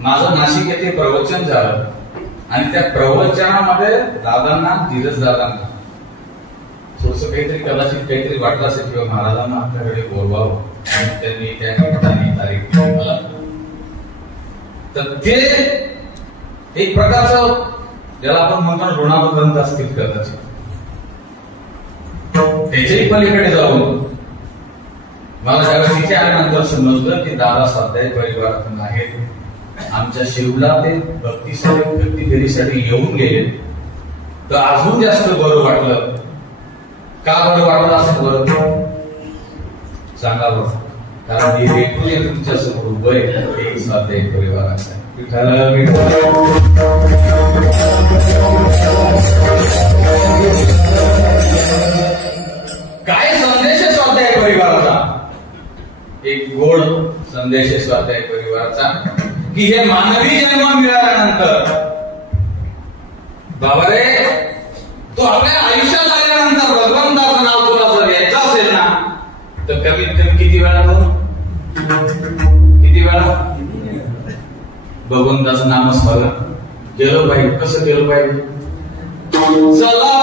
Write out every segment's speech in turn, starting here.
माझं नाशिक येथे प्रवचन झालं आणि त्या प्रवचनामध्ये दादांना धीरज दादांना थोडस काहीतरी कदाचित काहीतरी वाटलं असेल किंवा महाराजांना आपल्याकडे बोलवावं आणि त्यांनी त्या निमित्ताने तारीख मला तर ते एक प्रकारचं ज्याला आपण म्हणतो ऋणानुबंध असतील कदाचित त्याच्याही पलीकडे जाऊन मला ज्यावेळेस तिथे आल्यानंतर समजलं की दादा स्वाध्याय परिवारातून आहेत आमच्या शिवला ते भक्ती फेरीसाठी येऊन गेले तर अजून जास्त बरं वाटलं. का बरं वाटलं असं बरं सांगा बरं. कारण हे भेटून येतं तुमच्यासमोर उभं आहे एक स्वाध्याय परिवाराचा काय संदेश आहे स्वाध्याय परिवाराचा. एक गोड संदेश आहे स्वाध्याय परिवाराचा की हे मानवी जन्म मिळाल्यानंतर बाबा रे तो आपल्या आयुष्यात आल्यानंतर भगवंताचं नाव तुला जर घ्यायचं असेल ना तर कमीत कमी किती वेळा भगवंताचं नामस्मरण केलं पाहिजे. कसं केलं पाहिजे. चला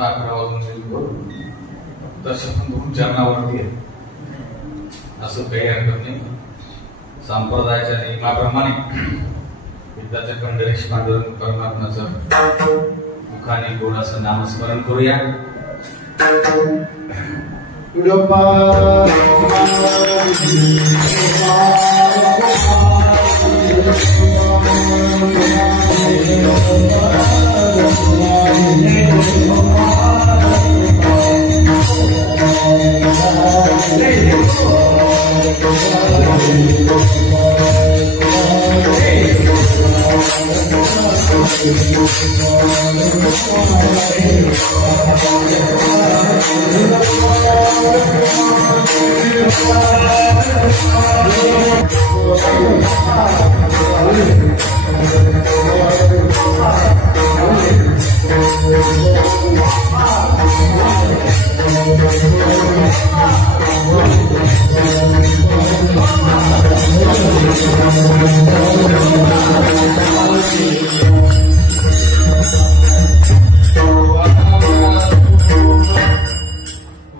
आता 11 वाजून गेले, तसे पण 2 चरणावरती आहे, असं काही हरकत नाही. संप्रदायाच्या नियमाप्रमाणे एकदाच्या पंढरीश पांडुरंग परमात्म्याचं मुखाने गोडाचं नामस्मरण करूया.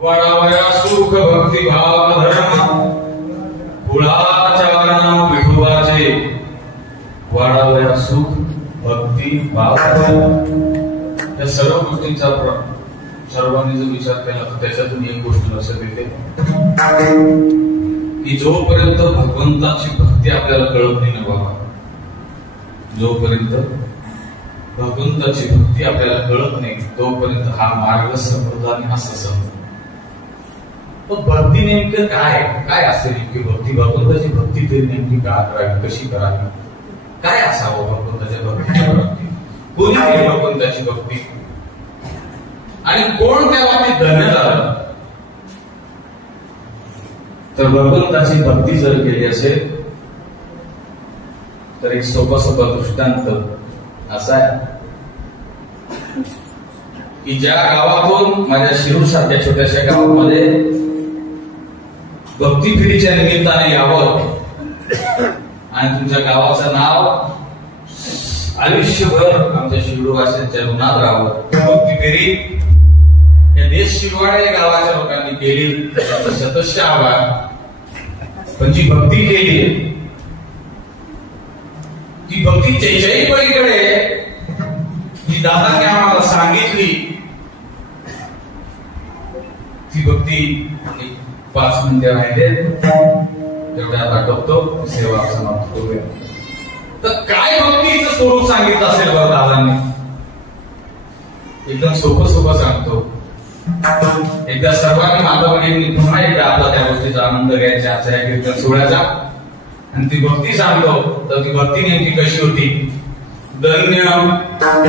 वाडावया सुख भक्ती भाव धर्म कुळाचार विठोबाचे. वाडावया सुख भक्ती भाव या सर्व गोष्टींचा सर्वांनी जर विचार केला तर त्याच्यातून एक गोष्ट लक्षात येते की जोपर्यंत भगवंताची भक्ती आपल्याला कळत नाही ना बाबा, जोपर्यंत भगवंताची भक्ती आपल्याला कळत नाही तोपर्यंत हा मार्ग समृद्ध आणि असं समजतो. पण भक्ती नेमकं काय काय असते नेमकी भक्ती, भगवंताची भक्ती तरी नेमकी का करावी, कशी करावी, काय असावं भगवंताच्या भक्तीच्या बाबतीत, कोणी केली भगवंताची भक्ती आणि कोण त्या बाबतीत धन्य झालं. तर भगवंताची भक्ती जर केली असेल तर एक सोपा दृष्टांत असा आहे की ज्या गावातून माझ्या शिरूर सारख्या छोट्याशा गावामध्ये भक्ती फेरीच्या निमित्ताने यावं आणि तुमच्या गावाचं नाव आयुष्यभर आमच्या शिरूरवासियांच्या ऋणात राहावं. भक्ती फेरी या देश शिरवाडे या गावाच्या लोकांनी केली, त्याचा शतशः आभार. पण जी भक्ती केली ती भक्ती त्याच्याही पलीकडे जी दादाने आम्हाला सांगितली ती भक्ती 5 मिनिटे राहिले तेवढ्या आटोपतो, सेवा समाप्त करूया. तर काय भक्तीचं स्वरूप सांगितलं असेल बरं दादांनी, एकदम सोपं सांगतो. एकदा सर्वांनी माताभगिनींनी पुन्हा एकदा आपला त्या गोष्टीचा आनंद घ्यायचा आजच्या या कीर्तन सोहळ्याचा आणि ती भक्ती सांगतो. तर ती भक्ती नेमकी कशी होती. धन्य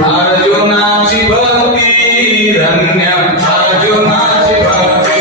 अर्जुनाची भक्ती, धन्य अर्जुनाची भक्ती,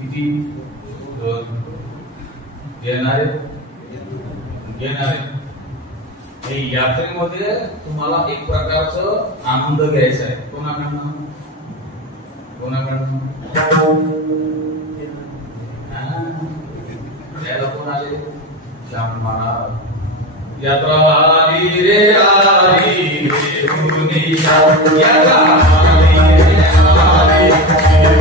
किती? 2 घेणारे यात्रेमध्ये तुम्हाला एक प्रकारचं आनंद घ्यायचा आहे. कोणाकडनं याला कोण आले? श्याम महाराज. यात्रा आली रे आली रे पुरणेच्या, यात्रा आली रे आली रे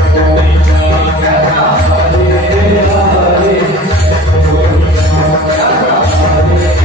पुरणेच्या, यात्रा आली रे आली रे पुरणेच्या, यात्रा आली रे आली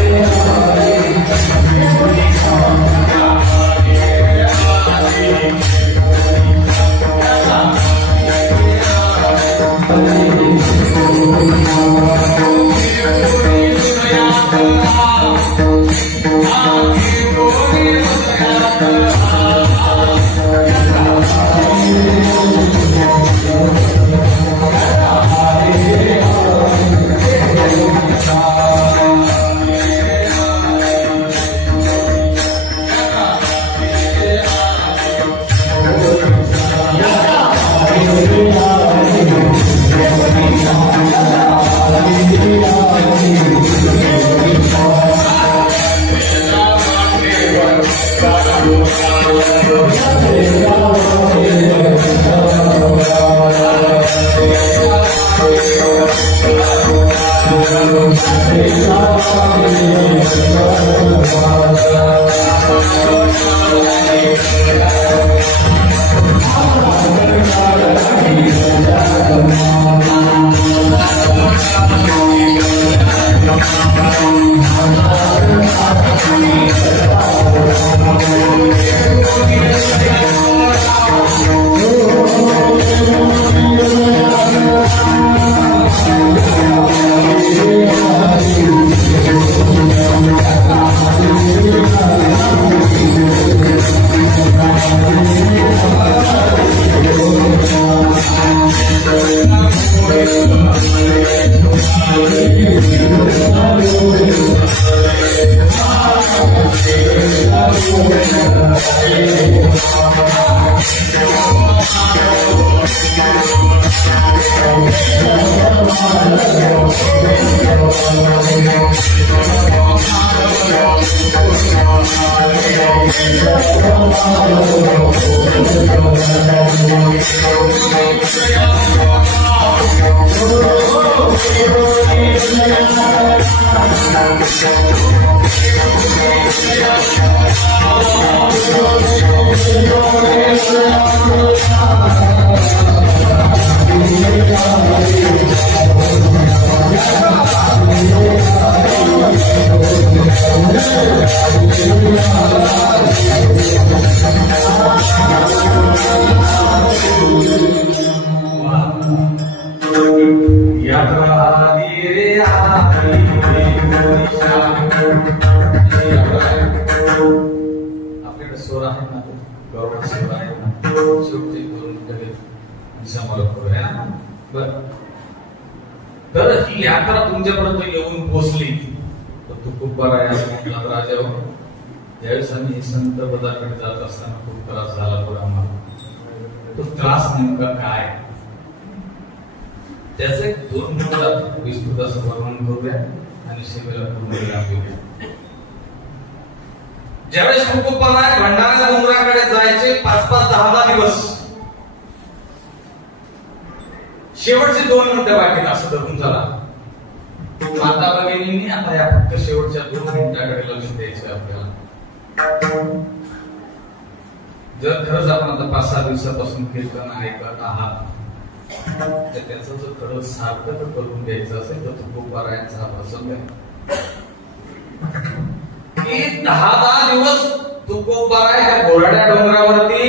रे पुरणेच्या, यात्रा आली रे आली रे पुरणेच्या, यात्रा आली रे आपल्याकडे स्वर आहेत ना, गौरव स्वर आहेत ना, शेवटचे करून समोर करूया ना. बरं, तर ही यात्रा तुमच्यापर्यंत येऊन पोहोचली तर तू खूप बरा आहे राजावर. ज्यावेळेस आम्ही संत पदाकडे जात असताना खूप त्रास झाला थोडा आम्हाला. तो त्रास नेमका काय त्याचे 2 मिनिटात विस्तृत असं वर्णन करूया आणि शिबिराला पूर्ण विराम देऊया. ज्यावेळेस तुकोबाराय भंडारा डोंगराकडे जायचे 5-5, 10-10 दिवस, शेवटचे 2 मिनिटं बाकी असं धरून चला. माता भगिनींनी आता या फक्त शेवटच्या 2 मिनिटाकडे लक्ष द्यायचं आपल्याला. जर खरंच आपण आता 5-6 दिवसापासून कीर्तन ऐकत आहात तर त्याचं जर खरंच सार्थक करून द्यायचं असेल तर तुकोबारायांचा हा प्रसंग आहे की 10-10 दिवस तुकोबाराय त्या घोरड्या डोंगरावरती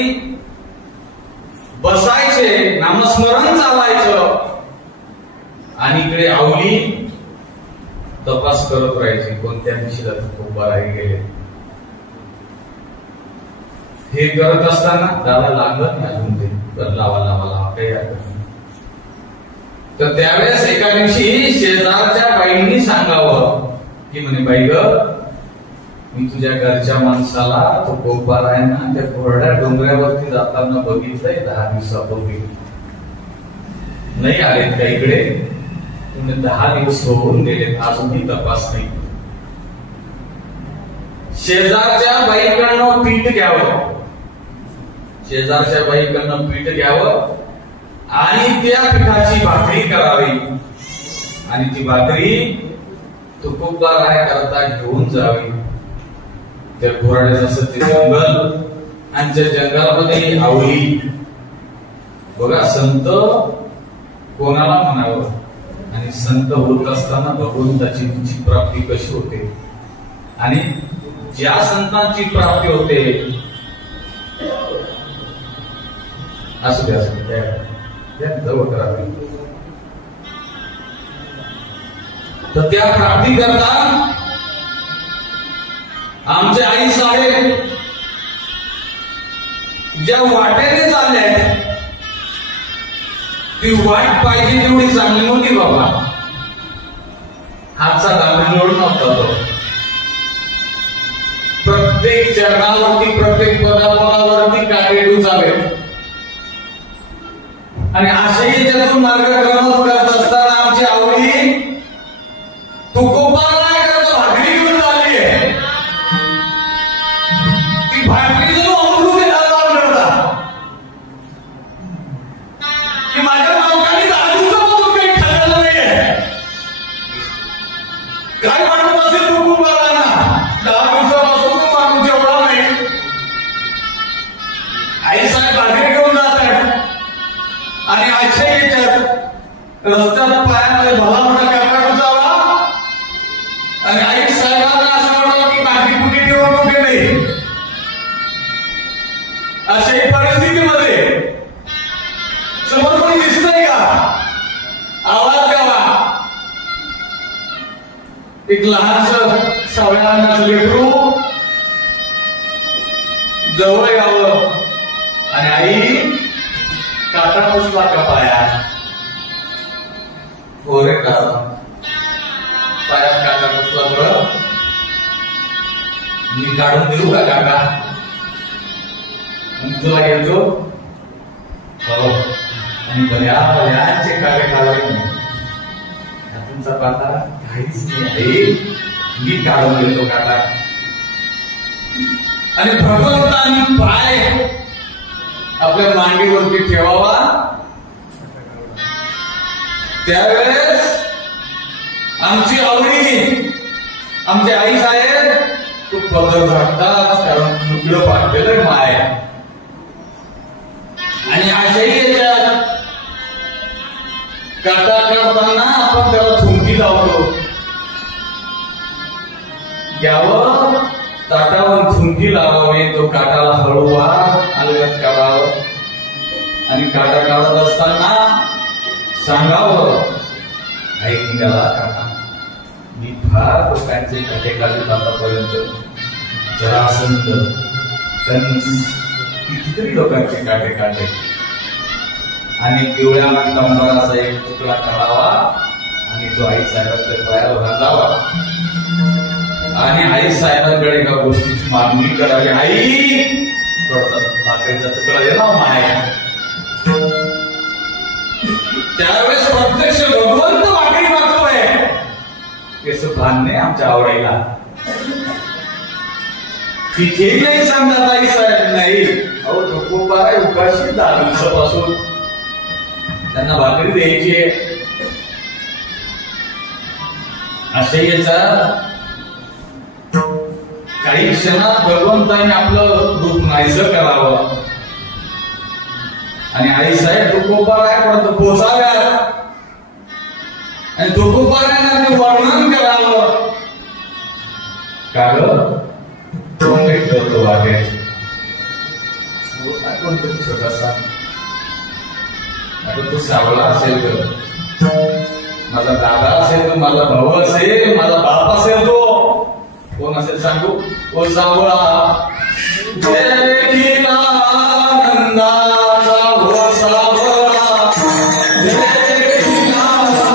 बसायचे, नामस्मरण चालायचं आणि इकडे आवली तपास करत राहायची कोणत्या दिशेला तुकोबाराय गेले. हे करत असताना दादा लागत नाही अजून ते, तर लावा काही हरकत नाही. तर त्यावेळेस एका दिवशी शेजारच्या बाईंनी सांगावं की म्हणे बाई ग, मी तुझ्या घरच्या माणसाला तुकोबारायांना त्या घोरड्या डोंगरावरती जाताना बघितलंय 10 दिवसापूर्वी. नाही आलेत का इकडे? 10 दिवस होऊन गेलेत, अजूनही तपास नाही. शेजारच्या बाईकडनं पीठ घ्यावं, शेजारच्या बाईकडनं पीठ घ्यावं आणि त्या पिठाची भाकरी करावी आणि ती भाकरी तुकोबाराया घेऊन जावी. त्या घोराड्याचं असं ते जंगल आणि त्या जंगलामध्ये आवळी. बघा, संत कोणाला म्हणावं आणि संत होत असताना भगवंताची तुझी प्राप्ती कशी होते आणि ज्या संतांची प्राप्ती होते असू द्या जवळ करावी, तर त्या प्राप्ती करता आमचे आई साहेब ज्या वाटेने चालल्या ती वाट पाहिजे तेवढी चांगली नव्हती बाबा. हातचा डांबरी लोड नव्हता तो. प्रत्येक चरणावरती प्रत्येक पदावरती काटेडू चाले आणि अशाही याच्यातून मार्गक्रमण करत असताना आमची आवडी तुकोबाराया भाकरी घेऊन चालली आहे. ती भाकरी जर अमृत करता की माझ्या नावाने 10 दिवसापासून काही खाल्लेलं नाहीये. काय वाटत असेल तुकोबारायांना? 10 दिवसापासून माणूस जेवढा नाही. आई साहेब भाकरी घेऊन जात आहेत आणि अशा याच्यात रस्त्याला पायामध्ये भला मोठा कर्नाटक जावा आणि आई साहेबांना असं वाटलं की भाकरी कुठे ठेवून कुठे नाही. अशाही परिस्थितीमध्ये समोर कोणी दिसतंय का? आवाज द्यावा. एक लहानस 6 महिन्याचं लेकरू जवळ यावं आणि आई काटा पुसला का पायात? हो रे का पायात काटा पुसला बरं, मी काढून देऊ का काटा? तुला घेतो हो आणि बऱ्याचे काटे काढावे. तुमचा पाता काहीच नाही, मी काढून देतो काटा. आणि भगवंतानी पाय आपल्या मांडीवरती ठेवावा. त्यावेळेस आमची आवडी आमचे आई साहेब तो पदर झाकतात, कारण तुकडं पाडलेलं माय. आणि अशाही याच्यात काटा काढताना आपण त्याला झुंकी लावतो. घ्यावं ताटावर झुंकी लावावी, तो काटाला हळूवार अलगद काढावं आणि काटा काढत असताना सांगावं, आई निघाला काटा, मी फार लोकांचे काटे काढले आतापर्यंत. जरासंध कितीतरी लोकांचे काटे काढले आणि पिवळ्या कंबराचा एक तुकडा काढावा आणि तो आई साहेबांच्या पायावर घालावा आणि आई साहेबांकडे एका गोष्टीची मागणी करावी. आई थोडासा भाकरीचा तुकडा दे ना माया. त्यावेळेस प्रत्यक्ष भगवंत भाकरी मागतोय. त्याचं भान नाही आमच्या आवडीला. तिथेही नाही सांगतात आई साहेब नाही. अहो तुकोबाराया उपाशी 10 दिवसापासून त्यांना भाकरी द्यायची. अशा याचा काही क्षणात भगवंताने आपलं रूप नाहीसं करावं आणि आई साहेब तुकोबारायापर्यंत पोचाव्यात आणि तुकोबारायांना ते वर्णन करावं. कारण तो भेटतो वाटेत कोणतरी छोटासा. आता तो सावळा असेल तर माझा दादा असेल तर माझा भाऊ असेल, माझा बाप असेल, तो कोण असेल सांगू? तो सावळा देखील आनंदाचा हो सावळा, देखील आनंदाचा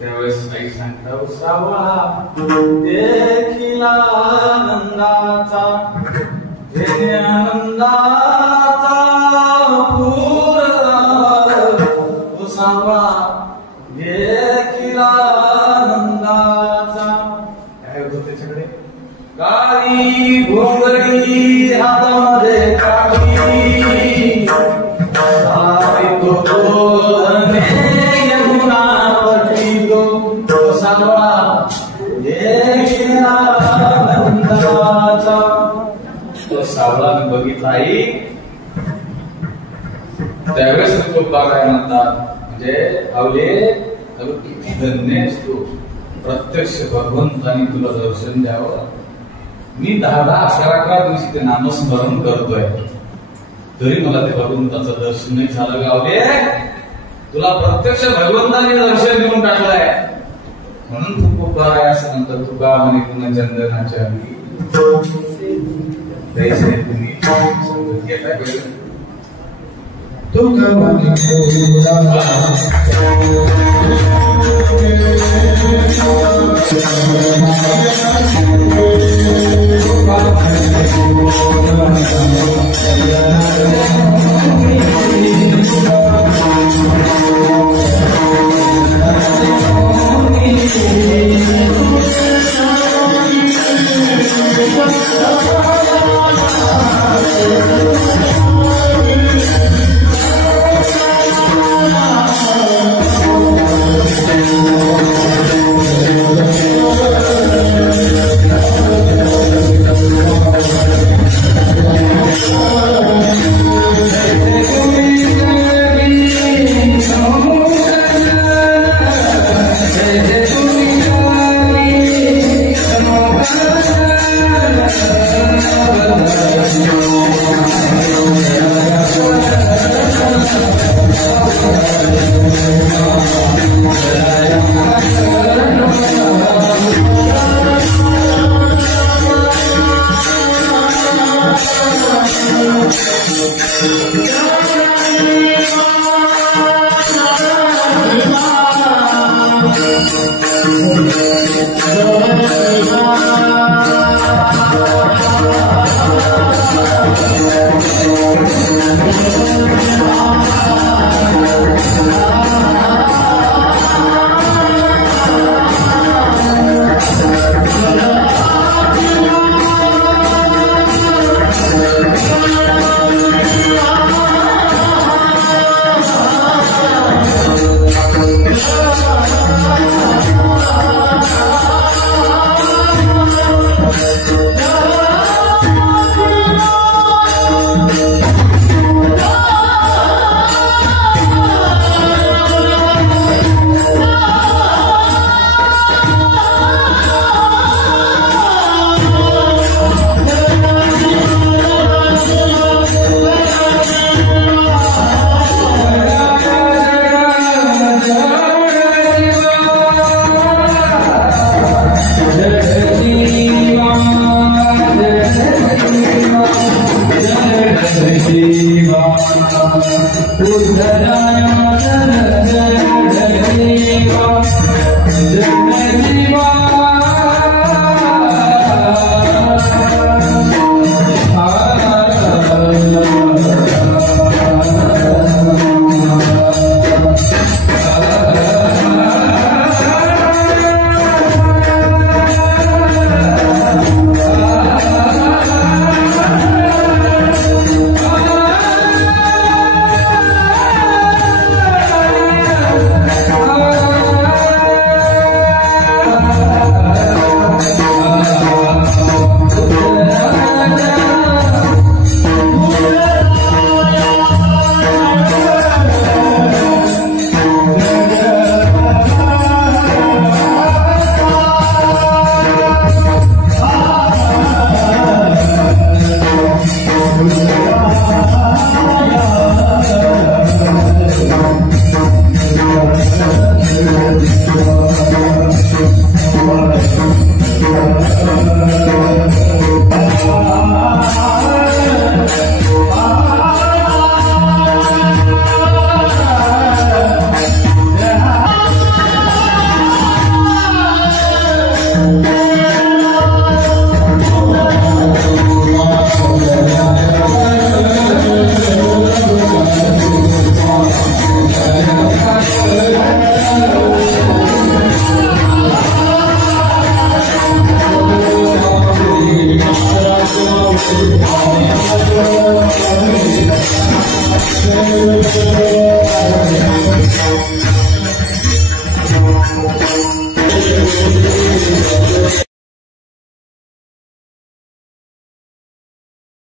त्यावेळेस आई सांगता उसावा देखिला आनंदाचा आनंदाचा पूर उसावा देखिला आनंदाचा काय होतं त्याच्याकडे काळी घोंगडी हातामध्ये काळी सावळा मी बघितला आई त्यावेळेस तुकोबा काय म्हणतात म्हणजे आवले किती धन्य आहेस तू प्रत्यक्ष भगवंतानी तुला दर्शन द्यावं मी 10-11 दिवशी ते नामस्मरण करतोय तरी मला ते भगवंताचं दर्शन नाही झालं गावले तुला प्रत्यक्ष भगवंताने दर्शन देऊन टाकलंय म्हणून तुकोबा आहे असं नंतर तुका म्हणे पुन्हा चंदनाच्या तुम्ही घेता